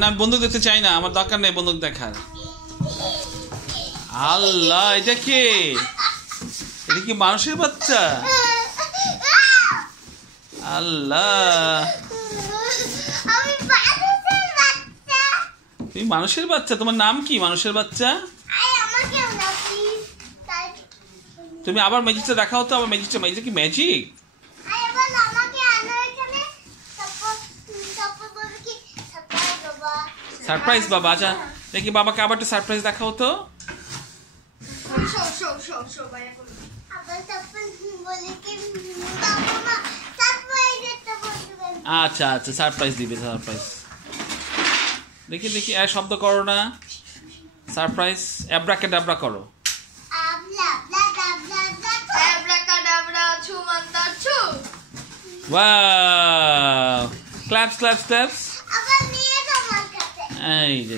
না বন্দুক দেখতে চাই না, আমার দরকার নেই বন্দুক দেখার। আল্লাহ, এটা কে? এটা কি মানুষের বাচ্চা? আল্লাহ, তুমি মানুষের বাচ্চা? তোমার নাম কি মানুষের বাচ্চা? তুমি আবার ম্যাজিকটা দেখাও তো, আবার ম্যাজিকটা। ম্যাজিক কি ম্যাজিক? সারপ্রাইজ বাবা। আচ্ছা দেখি বাবাকে আবার একটু সারপ্রাইজ দেখাও তো। আচ্ছা আচ্ছা, সারপ্রাইজ দিবে, সারপ্রাইজ। দেখি দেখি, শব্দ করো না। সারপ্রাইজ অ্যাব্রাকাডাব্রা করো। Wow, claps claps claps. এই যে